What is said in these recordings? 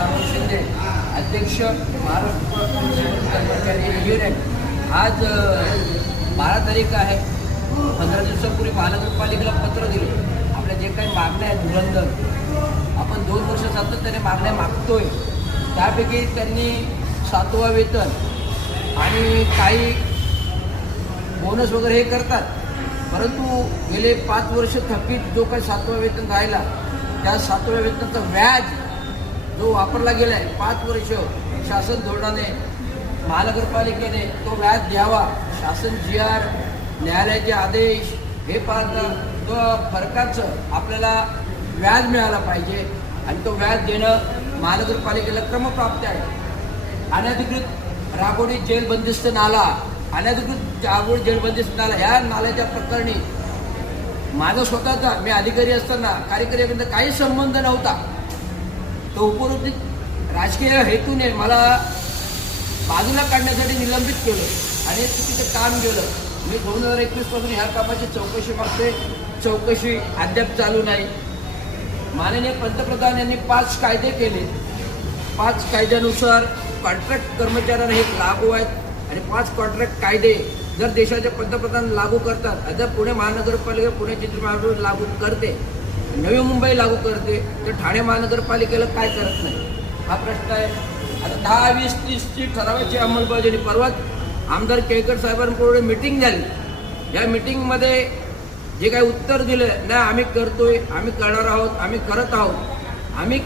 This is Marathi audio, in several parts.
राहुल शिंदे अध्यक्ष महाराष्ट्र कर्मचारी युनियन। आज 12 तारीख आहे। 15 दिवसापूर्वी महानगरपालिकेला पत्र दिलं। आपल्या जे काही मागण्या आहेत धुरंधर आपण 2 वर्ष सातत्याने मागण्या मागतोय, त्यापैकी त्यांनी 7वं वेतन आणि काही बोनस वगैरे हे करतात, परंतु गेले 5 वर्ष थकीत जो काही 7वं वेतन राहिला त्या 7व्या वेतनाचा व्याज जो वापरला गेला आहे 5 वर्ष शासन धोरणाने महानगरपालिकेने तो व्याज द्यावा। शासन GR न्यायालयाचे आदेश हे पाहता तो फरकाचं आपल्याला व्याज मिळाला पाहिजे आणि तो व्याज देणं महानगरपालिकेला क्रमप्राप्त आहे। अनधिकृत राबवडी जेल बंदिस्त नाला, अनधिकृत राबवडी जेल बंदिस्त नाला ह्या नाल्याच्या प्रकरणी माझा स्वतःचा मी अधिकारी असताना कार्यकारीपर्यंत काही संबंध नव्हता। तो उपरोधित राजकीय हेतूने मला बाजूला काढण्यासाठी निलंबित केलं आणि चुकीचं काम केलं। मी 2021 पासून ह्या कामाची चौकशी मागते, चौकशी अद्याप चालू नाही। माननीय पंतप्रधान यांनी 5 कायदे केले। 5 कायद्यानुसार कॉन्ट्रॅक्ट कर्मचाऱ्यांना हे लागू आहेत आणि 5 कॉन्ट्रॅक्ट कायदे जर देशाचे पंतप्रधान लागू करतात, जर पुणे महानगरपालिका पुणे चित्र महानगर लागू करते, नवी मुंबई लागू करते, तर ठाणे महानगरपालिकेला काय करत नाही हा प्रश्न आहे। आता 10, 20, 30ची ठरावाची अंमलबजावणी परवाच आमदार केळकर साहेबांकडे मीटिंग झाली। या मीटिंगमध्ये जे काही उत्तर दिलं नाही, आम्ही करतोय, आम्ही करणार आहोत, आम्ही करत आहोत, आम्ही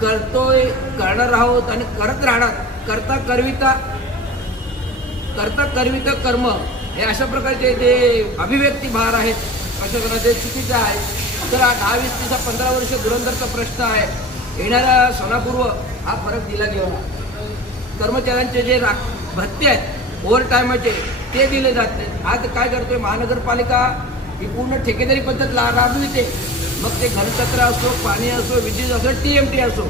करतोय, करणार आहोत आणि करत राहणार, करता करविता कर्म हे अशा प्रकारचे जे अभिव्यक्ती भार आहेत प्रशासनाचे चुकीचे आहेत। तर 10, 20, 30, 15 वर्ष धुरंधरचा प्रश्न आहे। येणारा सणापूर्व हा फरक दिला गेला। कर्मचाऱ्यांचे जे भत्ते आहेत ओव्हर टायमाचे ते दिले जात नाहीत। आज काय करतोय महानगरपालिका ही पूर्ण ठेकेदारी पद्धत राबविते। मग ते घनकचरा असो, पाणी असो, विद्युत असो, TMT असो,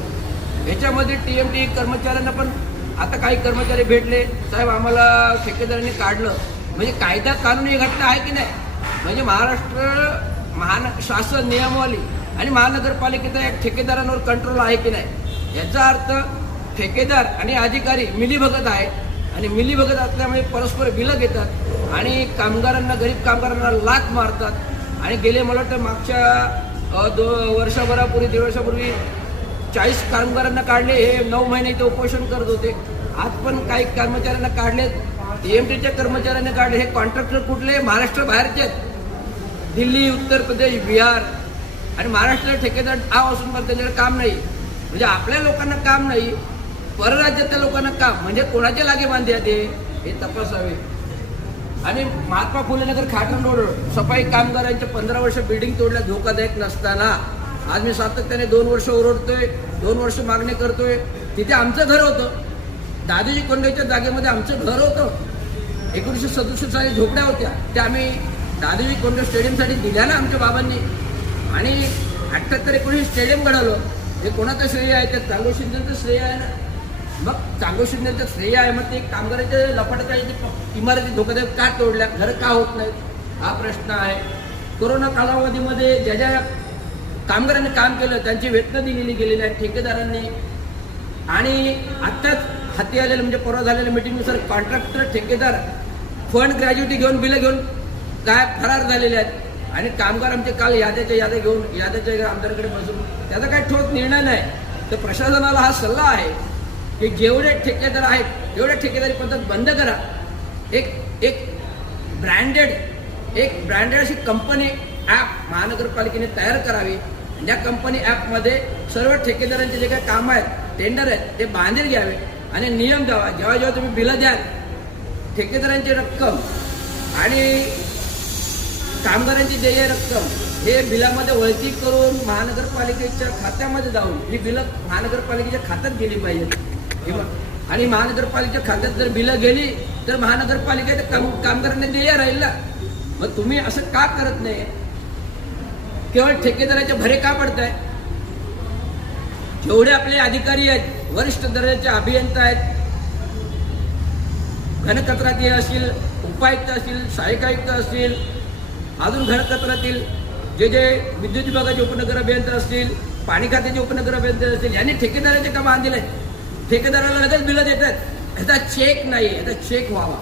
याच्यामध्ये TMT कर्मचाऱ्यांना पण आता काही कर्मचारी भेटले, साहेब आम्हाला ठेकेदारांनी काढलं, म्हणजे कायदा कानून ही घटना आहे की नाही? म्हणजे महाराष्ट्र शासन नियमावली आणि महानगरपालिकेचा एक ठेकेदारांवर कंट्रोल आहे की नाही? याचा अर्थ ठेकेदार आणि अधिकारी मिलीभगत आहेत आणि मिलीभगत असल्यामुळे परस्पर बिलं घेतात आणि कामगारांना, गरीब कामगारांना लाथ मारतात। आणि गेले मला वाटतं मागच्या 2 वर्षाभरापूर्वी 1.5 वर्षापूर्वी 40 कामगारांना काढले। हे 9 महिने इथे उपोषण करत होते। आज पण काही कर्मचाऱ्यांना काढले, TMTच्या कर्मचाऱ्यांना काढले। हे कॉन्ट्रॅक्टर कुठले? महाराष्ट्र बाहेरचे आहेत, दिल्ली, उत्तर प्रदेश, बिहार आणि महाराष्ट्र ठेकेदार नाव असून पण त्यांच्याकडे काम नाही। म्हणजे आपल्या लोकांना काम नाही, परराज्यातल्या लोकांना काम, म्हणजे कोणाच्या लागे बांधे हे तपासावे। आणि महात्मा फुले नगर खाटण रोड सफाई कामगारांच्या 15 वर्ष बिल्डिंग तोडल्या धोकादायक नसताना आज मी सातत्याने 2 वर्ष ओरडतोय, 2 वर्ष मागणी करतोय। तिथे आमचं घर होतं, दादोजी कोंडदेवच्या जागेमध्ये आमचं घर होतं। 1967 साली झोपड्या होत्या, त्या आम्ही दादोजी कोंडदेव स्टेडियमसाठी दिल्या ना आमच्या बाबांनी। आणि 78-19 स्टेडियम घडवलं, हे कोणाचं श्रेय आहे? ते चांगो शिंदेचं श्रेय आहे ना। मग चांगो शिंदेचं श्रेय आहे, मग ते कामगारांच्या लपाटाच्या इमारती धोकादायक का तोडल्या, घरं का होत नाहीत हा प्रश्न आहे। कोरोना कालावधीमध्ये ज्या ज्या कामगारांनी काम केलं त्यांची वेतनं दिलेली गेलेली आहेत ठेकेदारांनी। आणि आत्ताच हाती आलेलं म्हणजे परवा झालेल्या मीटिंगनुसार कॉन्ट्रॅक्टर ठेकेदार फंड ग्रॅज्युटी घेऊन बिलं घेऊन काय फरार झालेले आहेत। आणि कामगार आमचे काल याद्या घेऊन आमदाराकडे बसून त्याचा काही ठोस निर्णय नाही। तर प्रशासनाला हा सल्ला आहे की जेवढे ठेकेदार आहेत तेवढे ठेकेदारी पद्धत बंद करा। एक ब्रँडेड अशी कंपनी ॲप महानगरपालिकेने तयार करावी। या कंपनी ॲपमध्ये सर्व ठेकेदारांचे जे काही काम आहेत, टेंडर आहेत, ते बांधील घ्यावे आणि नियम द्यावा। जेव्हा जेव्हा तुम्ही बिलं द्याल, ठेकेदारांची रक्कम आणि कामगारांची देय रक्कम हे बिलामध्ये वळती करून महानगरपालिकेच्या खात्यामध्ये जाऊन ही बिलं महानगरपालिकेच्या खात्यात गेली पाहिजेत। आणि महानगरपालिकेच्या खात्यात जर बिलं गेली तर महानगरपालिकेच्या कामगारांना देय राहील ना। मग तुम्ही असं का करत नाही? केवळ ठेकेदाराचे भरे का पडताय? जेवढे आपले अधिकारी आहेत, वरिष्ठ दर्जाचे अभियंता आहेत, घनकचरातील असतील, उपायुक्त असतील, सहाय्यक आयुक्त असतील, अजून घनकचरातील जे विद्युत विभागाचे उपनगर अभियंता असतील, पाणी खात्याचे उपनगर अभियंते असतील, यांनी ठेकेदाराचे कामं आणले. ठेकेदाराला लगेच बिलं देतात. ह्याचा चेक नाही, ह्याचा चेक व्हावा.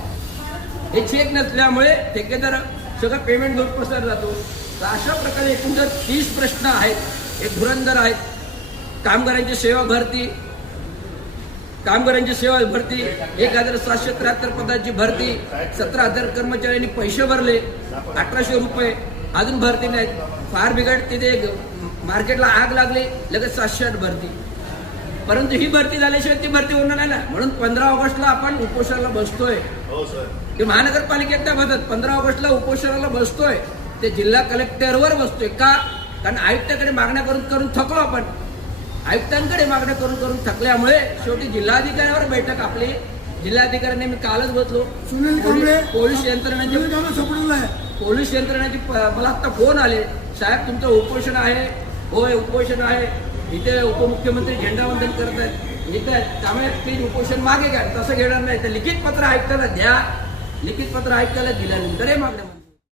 हे चेक नसल्यामुळे ठेकेदार सगळं पेमेंट घेऊन पसरला जातो. तर अशा प्रकारे एकूण जर 30 प्रश्न आहेत, हे धुरंधर आहेत. कामगारांची सेवा भरती, 1773 पदाची भरती, 17,000 कर्मचाऱ्यांनी पैसे भरले, 1,800 रुपये अजून भरती नाहीत. फायर ब्रिगेड तिथे मार्केटला आग लागली, लगेच 708 भरती. परंतु ही भरती झाल्याशिवाय ती भरती होणार नाही ना. म्हणून 15 ऑगस्टला आपण उपोषणाला बसतोय. ते महानगरपालिकेत नाही बसत, 15 ऑगस्टला उपोषणाला बसतोय. ते जिल्हा कलेक्टरवर बसतोय. का? कारण आयुक्ताकडे मागण्या करून थकलो आपण. आयुक्तांकडे मागण्या करून थकल्यामुळे शेवटी जिल्हाधिकाऱ्यावर बैठक आपली. जिल्हाधिकाऱ्यांनी मी कालच बसलो. पोलीस यंत्रणाची मला आता फोन आले, साहेब तुमचं उपोषण आहे. होय उपोषण आहे. इथे उपमुख्यमंत्री झेंडावंदन करत आहेत, इथे त्यामुळे प्लीज उपोषण मागे घ्या. तसं घेणार नाही तर लिखित पत्र आयुक्ताला द्या. लिखित पत्र आयुक्ताला दिल्यानंतर हे मागण्या